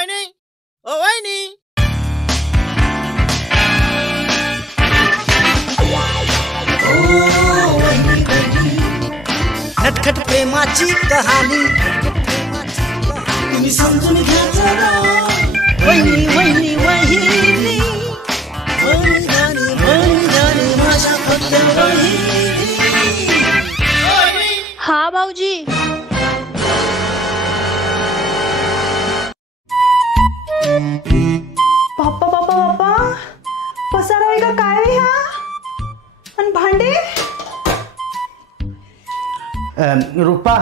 वहिनी, ओ वहिनी. नटखट प्रेमाची कहाणी तुम्ही समजून घ्या जरा. वहिनी वहिनी वहिनी माझ्या फक्त वहिनी. हा भाऊजी. बाप्पा बाप्पा बाप्पा, पसारा आहे का काय रे हा? आणि भांडे. रुपा,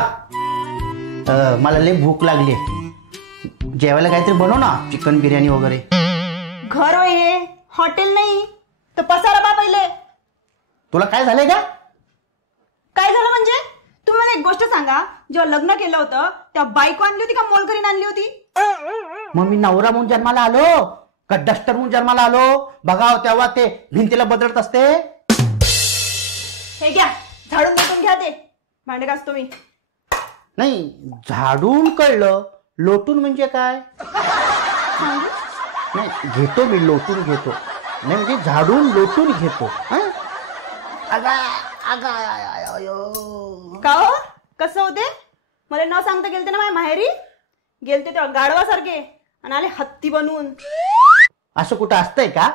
मला लय भूक लागली, जेवायला काहीतरी बनव ना, चिकन बिर्याणी वगैरे. घर होय हे, हॉटेल नाही. तर पसारा बा पहिले. तुला काय झालंय का? काय झालं म्हणजे? तुम्ही मला एक गोष्ट सांगा, जेव्हा लग्न केलं होतं तेव्हा बायको आणली होती का मोलकरीन आणली होती? मग मी नवरा म्हणून जन्माला आलो का डस्टर म्हणून जन्माला आलो? बघा तेव्हा ते भिंतीला बदलत असते. हे घ्या, झाडून बसून घ्या ते भांडे घासतो मी. नाही, झाडून कळलं, लोटून म्हणजे काय? नाही, घेतो मी, लोटून घेतो. नाही म्हणजे झाडून लोटून घेतो. का हो, कसं होते? मला न सांगता गेलते ना माझ्या माहेरी. गेलते तेव्हा गाढवासारखे आणि आले हत्ती बनवून. असं कुठं असतंय का?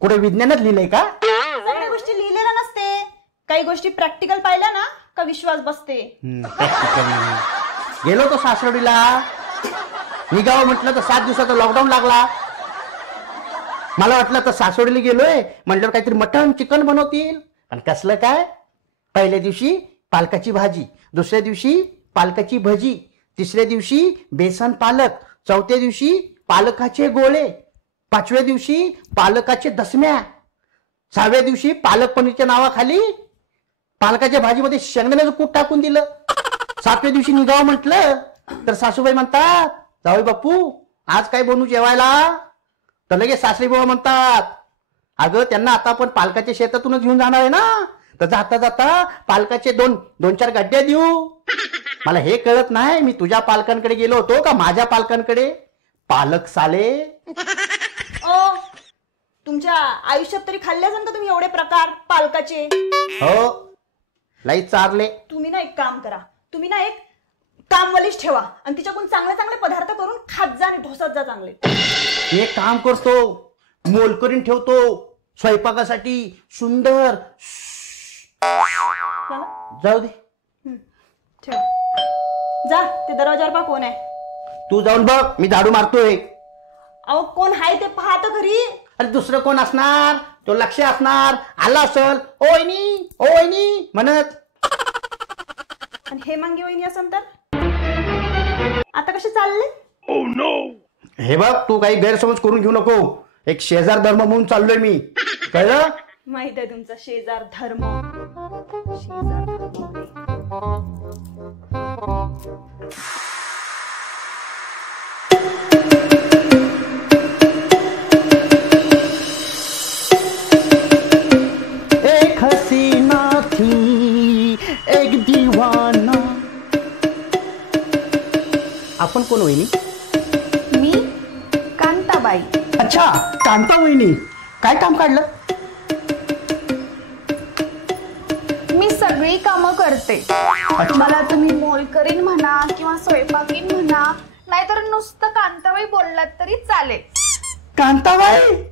कुठे विज्ञानात लिहिलंय का? सगळ्या गोष्टी लिहिलेल्या नसते, काही गोष्टी प्रॅक्टिकल पाहिल्या ना का विश्वास बसते. गेलो तो सासवडीला, निघावं म्हटलं तर 7 दिवसाचा लॉकडाऊन लागला. मला वाटलं तर सासवडीला गेलोय म्हटलं काहीतरी मटण चिकन बनवतील, आणि कसलं काय? पहिल्या दिवशी पालकाची भाजी, दुसऱ्या दिवशी पालकाची भजी, तिसऱ्या दिवशी बेसन पालक, चौथ्या दिवशी पालकाचे गोळे, 5व्या दिवशी पालकाचे दसम्या, 6व्या दिवशी पालक पनीरच्या नावाखाली पालकाच्या भाजीमध्ये शेंगदाण्याचं कूट टाकून दिलं. 7व्या दिवशी निघावं म्हटलं तर सासूबाई म्हणतात, जावई बापू आज काय बनवू जेवायला? तर लगेच सासरी बाबा म्हणतात, अगं त्यांना आता आपण पालकाच्या शेतातूनच घेऊन जाणार आहे ना, तर जाता जाता पालकाचे दोन चार गड्ड्या देऊ. मला हे कळत नाही, मी तुझ्या पालकांकडे गेलो होतो का माझ्या पालकांकडे? पालक साले. ओ, तुमच्या आयुष्यात तरी खाल्ले असेल का तुम्ही एवढे प्रकार पालकाचे? हो, लई चारले. तुम्ही ना एक काम करा, तुम्ही ना एक कामवालीच ठेवा आणि तिच्याकडून चांगले चांगले पदार्थ करून खात जा आणि ढोसत जा चांगले. एक काम करतो, मोलकरीन ठेवतो स्वयंपाकासाठी सुंदर. जाऊ दे, ठेव जा. ते दरवाजावर पहा कोण आहे. तू जाऊन बघ, मी झाडू मारतोय. अहो कोण आहे ते पाहत घरी. अरे दुसरं कोण असणार? तो लक्ष असणार, आला असल ओयनी ओयनी म्हणत. आणि हे मांगी वहिनी असेल तर आता कसे चालले? हे बघ, तू काही गैरसमज करून घेऊ नको. एक शेजार धर्म म्हणून चाललोय मी, कळलं? माहित आहे तुमचा शेजार धर्म. शेजार धर्म. एक हसीना थी एक दीवाना. आपण कोण वहिनी? मी कांताबाई. अच्छा, कांता वहिनी. काय काम काढलं? मी सगळी कामं करते. मला तुम्ही मोलकरीण म्हणा किंवा स्वयंपाकीण म्हणा, नाहीतर नुसतं कांताबाई बोललात तरी चालेल. कांताबाई.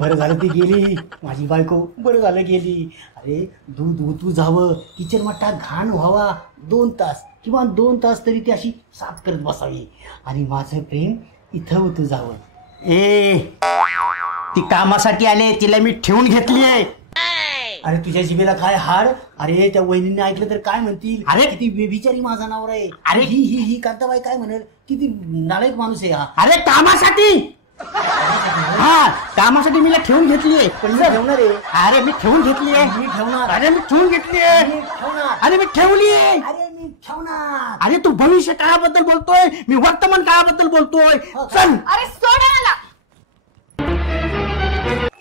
बरं झालं ती गेली माझी बायको, बरं झालं गेली. अरे दूध उतू जावं, किचन मट्टा घाण व्हावा, 2 तास किंवा 2 तास तरी ती अशी साफ करत बसावी आणि माझं प्रेम इथं उतू जावं. ए ती कामासाठी आले, तिला मी ठेवून घेतली आहे. अरे तुझ्या जिभेला काय हाड. अरे त्या वहिनीने ऐकलं तर काय म्हणतील. अरे किती बेबिचारी माझा नवरा आहे. अरे ही कांताबाई काय म्हणेल, किती नालायक माणूस आहे हा. अरे कामासाठी, हा कामासाठी मी ठेवून घेतली आहे. पण मी ठेवणार आहे. अरे मी ठेवून घेतली आहे. मी ठेवणार. अरे मी ठेवून घेतली आहे. अरे मी ठेवली आहे. अरे मी ठेवणार. अरे तू भविष्य काळाबद्दल बोलतोय, मी वर्तमान काळाबद्दल बोलतोय. चल. अरे सोडा मला.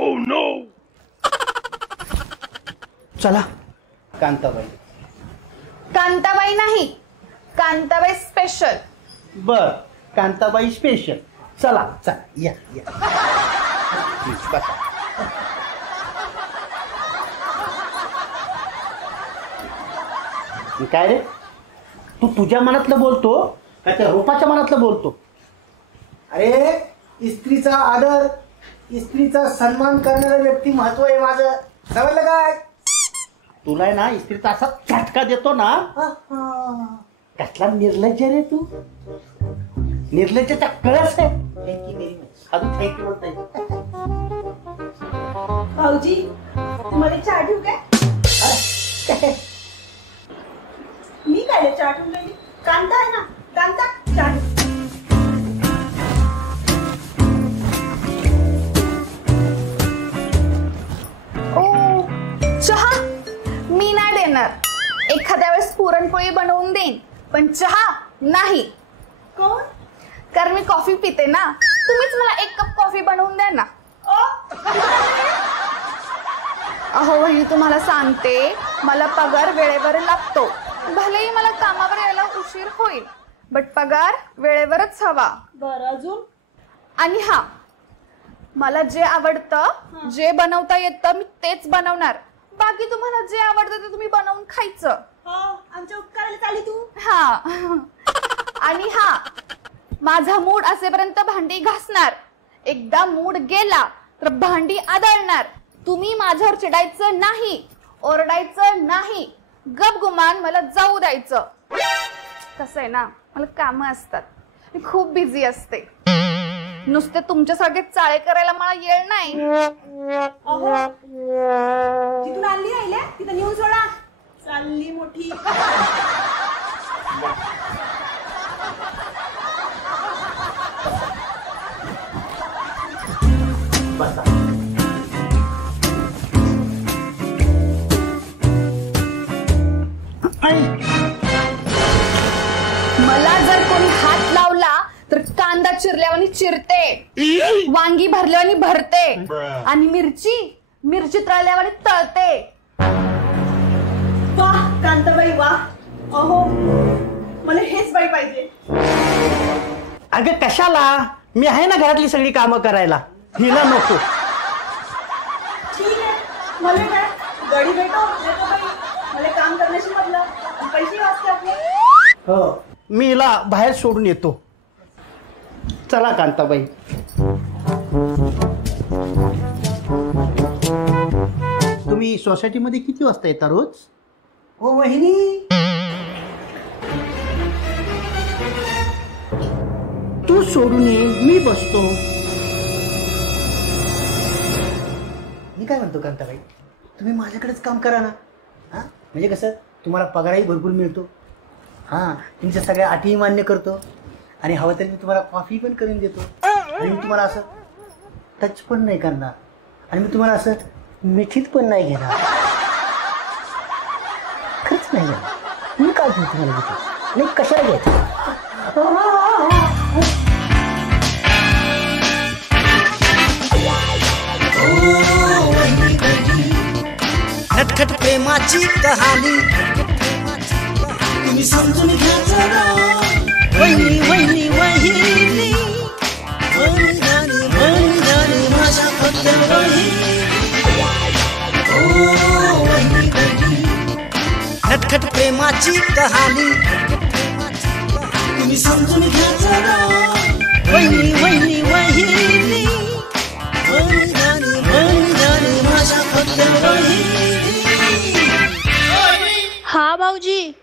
Oh no. चला. कांताबाई. कांताबाई नाही, कांताबाई स्पेशल. बर कांताबाई स्पेशल. चला चल या या. बसा. काय रे तू तुझ्या मनातलं बोलतो का त्या रूपाच्या मनातलं बोलतो? अरे स्त्रीचा आदर, स्त्रीचा सन्मान करणारा व्यक्ती महत्व आहे माझं, समजलं काय? तुला आहे ना स्त्रीचा असा झटका देतो ना. कसला निर्लज्ज रे तू, निर्लज्जचा कळस आहे. अजून थँक्यू बोलताय. भाऊजी मला चहा ठेवू काय? मी काय चहा ठेवून राहिली? कांता आहे ना, कांता चहा ठेव. ओ चहा मी नाही देणार. एखाद्या वेळेस पुरणपोळी बनवून देईन, पण चहा नाही. कोण? कारण मी कॉफी पिते ना. तुम्हीच मला 1 कप कॉफी बनवून द्या ना. अहो वहिनी तुम्हाला सांगते, मला पगार वेळेवर लागतो. भलेही मला कामावर यायला उशीर होईल, बट पगार वेळेवरच हवा. बरं अजून? आणि हा, मला जे आवडतं, जे बनवता येतं मी तेच बनवणार. बाकी तुम्हाला जे आवडतं ते तुम्ही बनवून खायचं. आमच्या उपकाराला चाली तू. हा आणि हा, माझा मूड असेपर्यंत भांडी घासणार. एकदा मूड गेला तर भांडी आदळणार. तुम्ही माझ्यावर चिडायचं नाही, ओरडायचं नाही. गपगुमान मला जाऊ द्यायचं. कसं आहे ना, मला कामं असतात, मी खूप बिझी असते. नुसते तुमच्यासारखे चाळे करायला मला येळ नाही. तिथून आणली राहिल्या तिथं नेऊन सोडा. चालली मोठी. बसा. मला जर कोणी हात लावला तर कांदा चिरल्यावानी चिरते, वांगी भरल्यावानी भरते आणि मिरची तळल्यावानी तळते. वाह कांताबाई वाह. अहो मला हेच बाई पाहिजे. अगं कशाला, मी आहे ना घरातली सगळी कामं करायला. हिला नको. ठीक आहे, मला काय गडी भेटो देतो बाई. मला काम करण्याशी म्हटलं, पैसे वाचते आपले. हो, मी हिला बाहेर सोडून येतो. चला कांताबाई. तुम्ही सोसायटीमध्ये किती वाजता येता रोज? ओ वहिनी, तू सोडून ये, मी बसतो. मी काय म्हणतो कांताबाई, तुम्ही माझ्याकडेच काम करा ना. हा म्हणजे कसं, तुम्हाला पगारही भरपूर मिळतो. हां, तुमच्या सगळ्या अटीही मान्य करतो आणि हवं तरी मी तुम्हाला कॉफी पण करून देतो. आणि मी तुम्हाला असं टच पण नाही करणार आणि मी तुम्हाला असं मिठीत पण नाही घेणार. खरंच नाही घेणार. मी काय घेऊ तुम्हाला मिठी? नाही कशाला घ्यायचं? खटखट प्रेमाची कहाणी तुम्ही समजून घ्या जरा. वहिनी वहिनी वहिनी वहिनी वहिनी माझ्या फक्त वहिनी. खटखट प्रेमाची कहाणी तुम्ही समजून घ्या जरा. वहिनी वहिनी वहिनी वहिनी भाऊजी